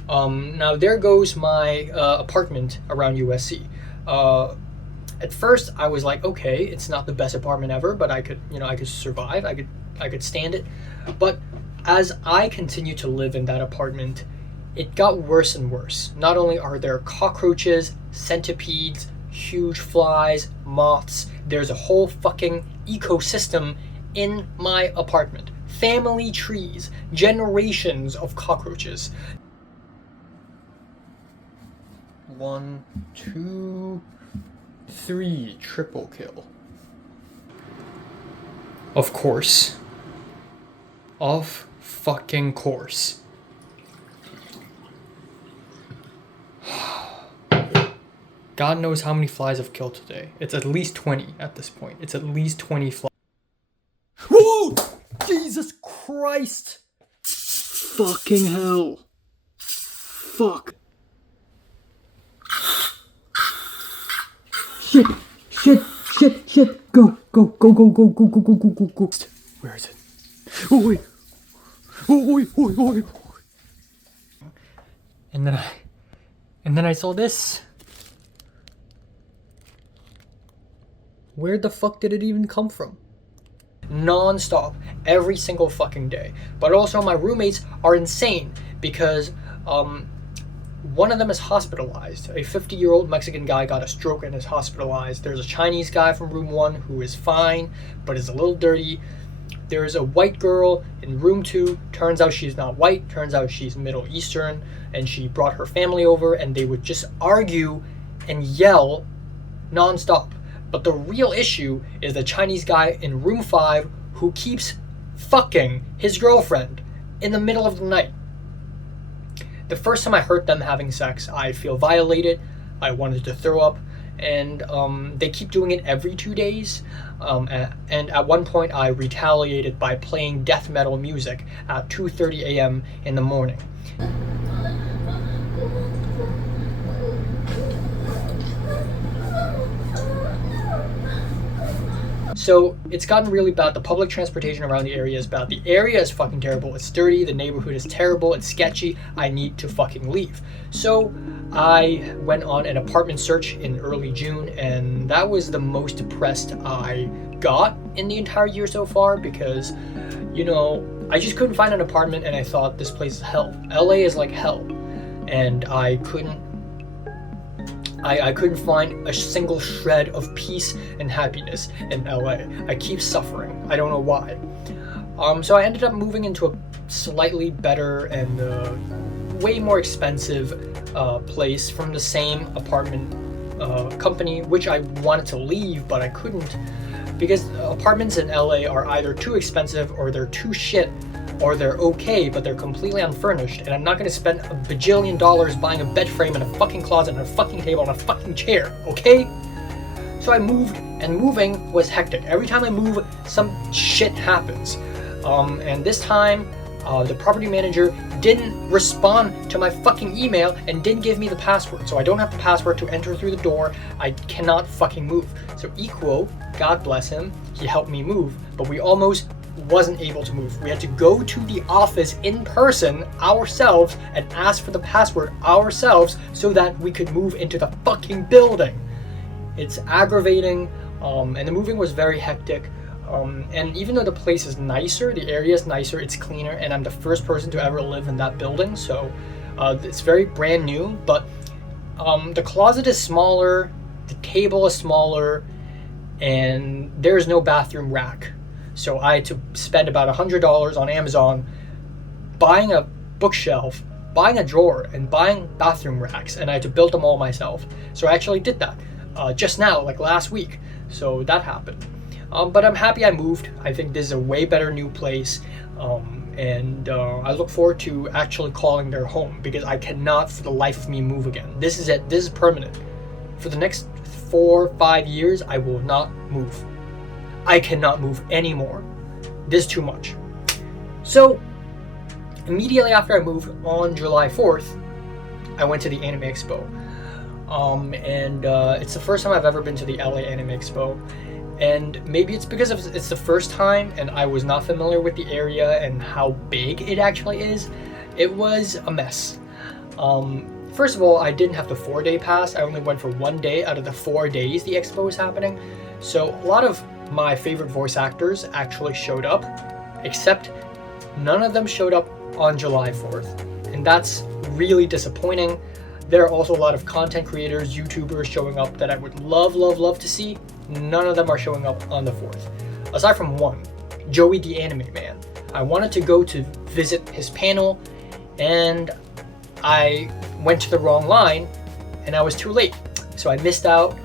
Now, there goes my apartment around USC. At first, I was like, okay, it's not the best apartment ever, but I could survive. I could stand it. But as I continued to live in that apartment, it got worse and worse. Not only are there cockroaches, centipedes, huge flies, moths, there's a whole fucking ecosystem in my apartment. Family trees, generations of cockroaches. 1, 2, 3, triple kill. Of course. Of fucking course. God knows how many flies I've killed today. It's at least 20 at this point. It's at least 20 flies. Whoa! Jesus Christ! Fucking hell. Fuck. Shit! Shit! Shit! Shit! Go! Go! Go! Go! Go! Go! Go! Go! Go! Go! Go! Where is it? Oh wait! Oh wait! Oh wait! And then I saw this. Where the fuck did it even come from? Non-stop, every single fucking day. But also my roommates are insane because one of them is hospitalized. A 50-year-old Mexican guy got a stroke and is hospitalized. There's a Chinese guy from room 1 who is fine but is a little dirty. There's a white girl in room 2. Turns out she's not white. Turns out she's Middle Eastern, and she brought her family over and they would just argue and yell non-stop. But the real issue is the Chinese guy in room 5 who keeps fucking his girlfriend in the middle of the night. The first time I heard them having sex, I feel violated. I wanted to throw up. And they keep doing it every 2 days. And at one point I retaliated by playing death metal music at 2:30 a.m. in the morning. So it's gotten really bad. The public transportation around the area is bad. The area is fucking terrible. It's dirty. The neighborhood is terrible. It's sketchy. I need to fucking leave. So I went on an apartment search in early June, and that was the most depressed I got in the entire year so far because, I just couldn't find an apartment, and I thought this place is hell. LA is like hell. And I couldn't find a single shred of peace and happiness in LA. I keep suffering. I don't know why. So I ended up moving into a slightly better and way more expensive place from the same apartment company, which I wanted to leave, but I couldn't because apartments in LA are either too expensive or they're too shit, or they're okay, but they're completely unfurnished, and I'm not gonna spend $1 bajillion buying a bed frame and a fucking closet and a fucking table and a fucking chair, okay? So I moved, and moving was hectic. Every time I move, some shit happens. And this time, the property manager didn't respond to my fucking email and didn't give me the password. So I don't have the password to enter through the door. I cannot fucking move. So Equo, God bless him, he helped me move, but we almost wasn't able to move. We had to go to the office in person ourselves and ask for the password ourselves so that we could move into the fucking building. It's aggravating, and the moving was very hectic. And even though the place is nicer, the area is nicer, it's cleaner, and I'm the first person to ever live in that building, so it's very brand new, but the closet is smaller, the table is smaller, and there's no bathroom rack. So I had to spend about $100 on Amazon buying a bookshelf, buying a drawer, and buying bathroom racks, and I had to build them all myself. So I actually did that just now, like last week. So that happened. But I'm happy I moved. I think this is a way better new place, and I look forward to actually calling their home because I cannot for the life of me move again. This is it. This is permanent. For the next 4 or 5 years, I will not move. I cannot move anymore. This is too much. So, immediately after I moved on July 4th, I went to the Anime Expo. And it's the first time I've ever been to the LA Anime Expo. And maybe it's because it's the first time and I was not familiar with the area and how big it actually is. It was a mess. First of all, I didn't have the 4-day pass. I only went for 1 day out of the 4 days the expo was happening. So a lot of my favorite voice actors actually showed up, except none of them showed up on July 4th. And that's really disappointing. There are also a lot of content creators, YouTubers showing up that I would love to see. None of them are showing up on the 4th. Aside from one, Joey the Anime Man. I wanted to go to visit his panel and I went to the wrong line and I was too late. So I missed out.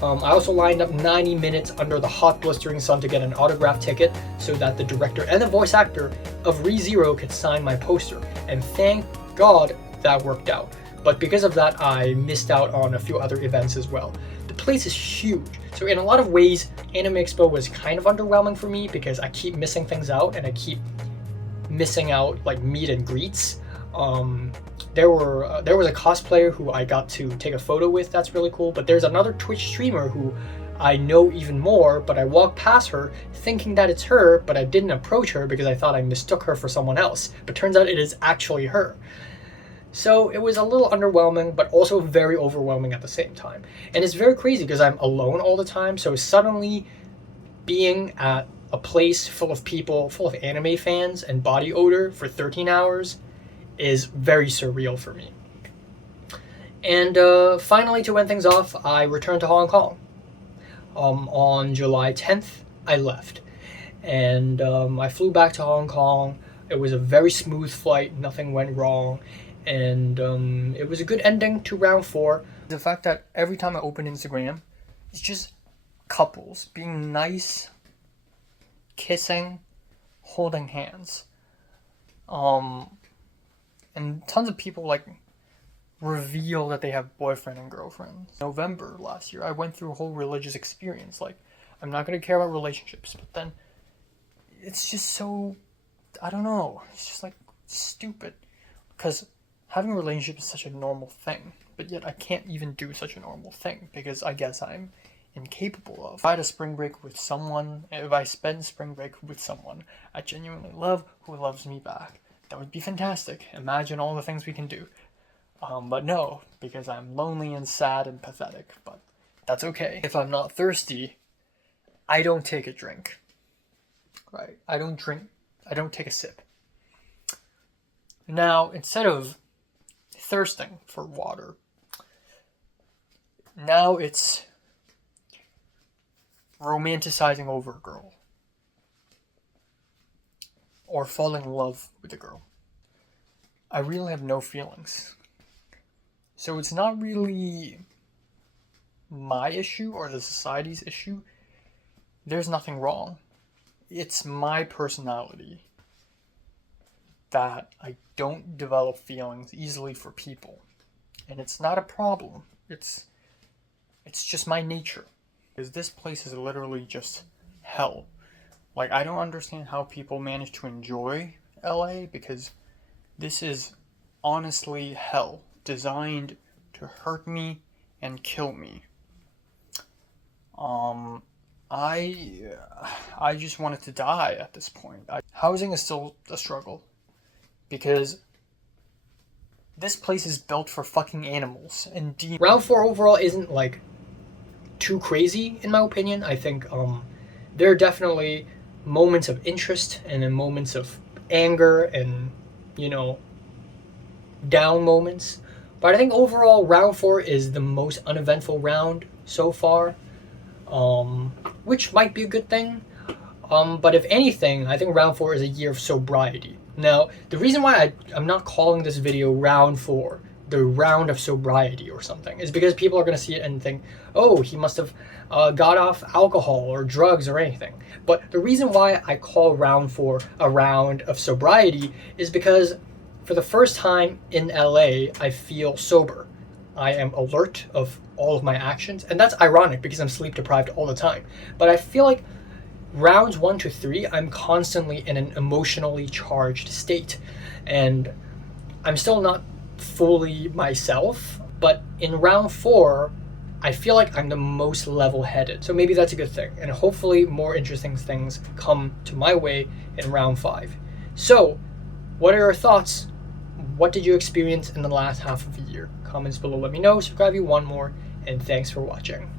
I also lined up 90 minutes under the hot blistering sun to get an autograph ticket so that the director and the voice actor of ReZero could sign my poster. And thank God that worked out. But because of that, I missed out on a few other events as well. The place is huge. So in a lot of ways, Anime Expo was kind of underwhelming for me because I keep missing things out and I keep missing out like meet and greets. There was a cosplayer who I got to take a photo with. That's really cool. But there's another Twitch streamer who I know even more, but I walked past her thinking that it's her, but I didn't approach her because I thought I mistook her for someone else. But turns out it is actually her. So it was a little underwhelming, but also very overwhelming at the same time. And it's very crazy because I'm alone all the time. So suddenly being at a place full of people, full of anime fans and body odor for 13 hours is very surreal for me. And finally, to end things off, I returned to Hong Kong. On July 10th, I left. And I flew back to Hong Kong. It was a very smooth flight. Nothing went wrong. And it was a good ending to round 4. The fact that every time I open Instagram, it's just couples being nice, kissing, holding hands. And tons of people like reveal that they have boyfriend and girlfriend. November last year, I went through a whole religious experience. Like, I'm not going to care about relationships, but then it's just so, I don't know, it's just like stupid. Because having a relationship is such a normal thing, but yet I can't even do such a normal thing because I guess I'm incapable of. If I had a spring break with someone, if I spend spring break with someone I genuinely love who loves me back, that would be fantastic. Imagine all the things we can do. But no, because I'm lonely and sad and pathetic, but that's okay. If I'm not thirsty, I don't take a drink. Right? I don't take a sip. Now, instead of thirsting for water, now it's romanticizing over a girl. Or falling in love with a girl. I really have no feelings. So it's not really my issue or the society's issue. There's nothing wrong. It's my personality that I don't develop feelings easily for people. And it's not a problem. It's just my nature. Because this place is literally just hell. Like, I don't understand how people manage to enjoy LA because this is honestly hell, designed to hurt me and kill me. I just wanted to die at this point. Housing is still a struggle because this place is built for fucking animals and Round 4 overall isn't like too crazy in my opinion. I think there are definitely moments of interest and then moments of anger and, you know, down moments. But I think overall round 4 is the most uneventful round so far, which might be a good thing. But if anything, I think round 4 is a year of sobriety. Now, the reason why I'm not calling this video round 4, the round of sobriety or something, is because people are going to see it and think, oh, he must have got off alcohol or drugs or anything. But the reason why I call round 4 a round of sobriety is because for the first time in LA, I feel sober. I am alert of all of my actions, and that's ironic because I'm sleep deprived all the time. But I feel like rounds 1 to 3, I'm constantly in an emotionally charged state, and I'm still not fully myself, but in round 4, I feel like I'm the most level-headed. So maybe that's a good thing. And hopefully more interesting things come to my way in round 5. So, what are your thoughts? What did you experience in the last half of the year? Comments below, let me know. Subscribe if you want more, and thanks for watching.